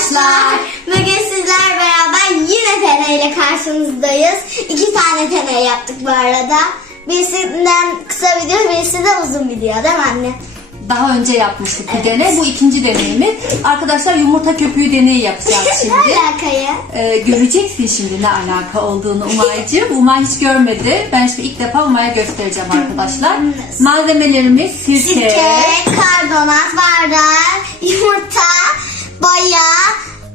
arkadaşlar. Bugün sizler beraber yine Tene ile karşınızdayız. İki tane Tene yaptık bu arada. Birisinden kısa video, birisi de uzun video değil mi anne? Daha önce yapmıştık bir deney. Bu ikinci deneyimiz. Arkadaşlar yumurta köpüğü deneyi yapacağız ne şimdi. alakayı? Ee, göreceksin şimdi ne alaka olduğunu Umay'cığım. Umay hiç görmedi. Ben şimdi ilk defa Umay'a göstereceğim arkadaşlar. Malzemelerimiz sirke, Sirke, karbonat, bardak, yumurta, boya,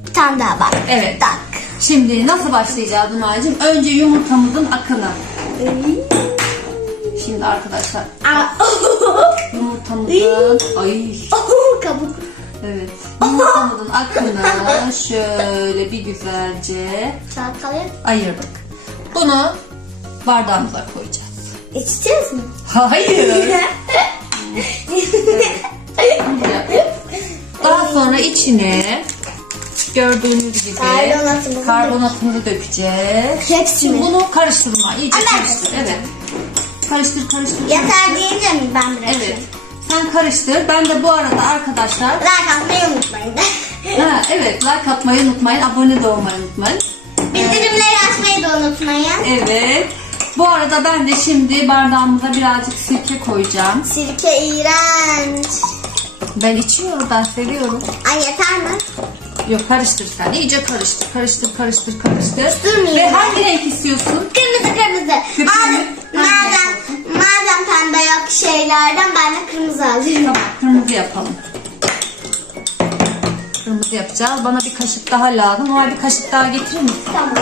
bir tane daha var. Evet. Tak. Şimdi nasıl başlayacağız Umay'cığım? Önce yumurtamızın akını. Şimdi arkadaşlar yumurtamızın... Ay Kabuk. evet. Yumurtamızın akını şöyle bir güzelce Çalkalıyor. ayırdık. Bunu bardağımıza koyacağız. İçeceğiz mi? Hayır. Daha sonra içine gördüğünüz gibi Karbonatımızı karbonatımızı dökeceğiz. Hepsini. Şimdi bunu karıştırma. iyice Hemen. karıştır. Evet. Karıştır karıştır. Yeter deyince mi ben bırakayım? Evet. Sen karıştır. Ben de bu arada arkadaşlar Like atmayı unutmayın. ha, evet like atmayı unutmayın. Abone de olmayı unutmayın. Bildirimleri açmayı da unutmayın. Evet. Bu arada ben de şimdi bardağımıza birazcık sirke koyacağım. Sirke iğrenç. Ben içiyorum, ben seviyorum. Ay yeter mi? Yok karıştır sen. İyice karıştır. Karıştır, karıştır, karıştır. Durmuyor. Ve hangi renk istiyorsun? Kırmızı kırmızı. Kırmızı Madem, madem, madem pembe yok şeylerden ben de kırmızı alayım. Tamam, kırmızı yapalım. Kırmızı yapacağız. Bana bir kaşık daha lazım. Ama bir kaşık daha getirir misin? Tamam.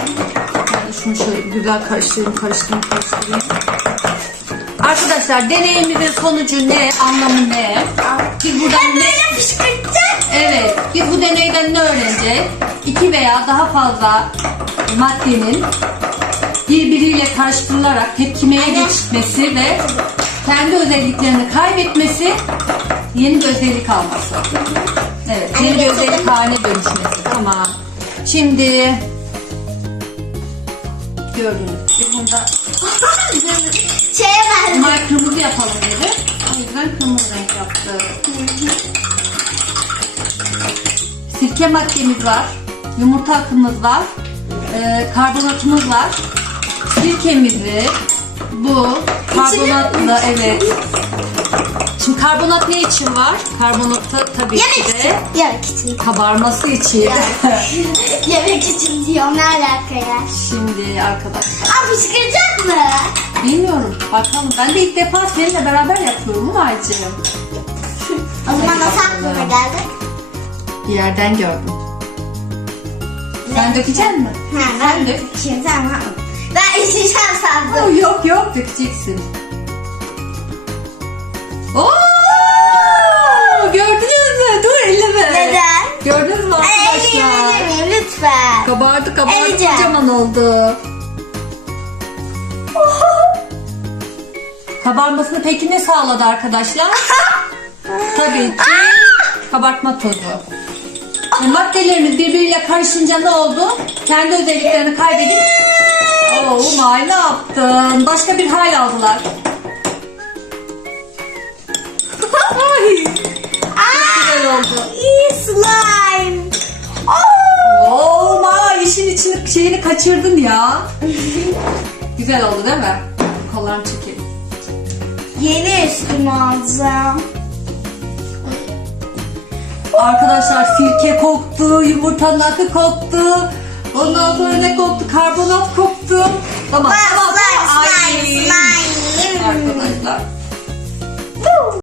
Ben de şunu şöyle güzel karıştırayım, karıştırayım, karıştırayım. Arkadaşlar deneyimizin sonucu ne? Anlamı ne? Biz buradan ne? böyle fışkırtacak. Evet, biz bu deneyden ne öğreneceğiz? İki veya daha fazla maddenin birbiriyle karıştırılarak tepkimeye geçmesi ve kendi özelliklerini kaybetmesi, yeni bir özellik alması. Evet, yeni bir özellik haline dönüşmesi. Tamam. Şimdi gördüğünüz gibi bunda Şeye ben. Umar kırmızı yapalım dedi. O yüzden kırmızı renk yaptı. Sirke maddemiz var. Yumurta akımız var. e, karbonatımız var. Sirkemizi bu karbonatla evet. Şimdi karbonat ne için var? Karbonatı tabii Yemek ki için. de Yemek için. kabarması için. Yemek için diyor ne alaka ya? Şimdi arkadaşlar Aa fışkıracak mı? bilmiyorum bakalım ben de ilk defa seninle beraber yapıyorum Umar'cığım. O zaman nasıl aklına geldi? Bir yerden gördüm. Sen dökecek misin? Ha, Sen ben dök. Şimdi tamam. Ben içeceğim sandım. Oh, yok yok dökeceksin. Oo! Gördünüz mü? Dur elleme. Neden? Gördünüz mü arkadaşlar? elleyebilir miyim lütfen? Kabardı kabardı Elleyeceğim. kocaman oldu. Kabarmasını peki ne sağladı arkadaşlar? Tabii ki kabartma tozu. E, maddelerimiz birbiriyle karışınca ne oldu? Kendi özelliklerini kaybedip Oo Umay ne yaptın? Başka bir hal aldılar. Ay, güzel oldu. İyi slime. Oh! Oo Umay işin içini şeyini kaçırdın ya. güzel oldu değil mi? Kollarını çekelim. Yeni üstümü alacağım. Arkadaşlar sirke koktu, yumurtanın akı koktu. Ondan sonra ne koktu? Karbonat koktu. Tamam, Bak tamam. slime Ay. slime slime. Arkadaşlar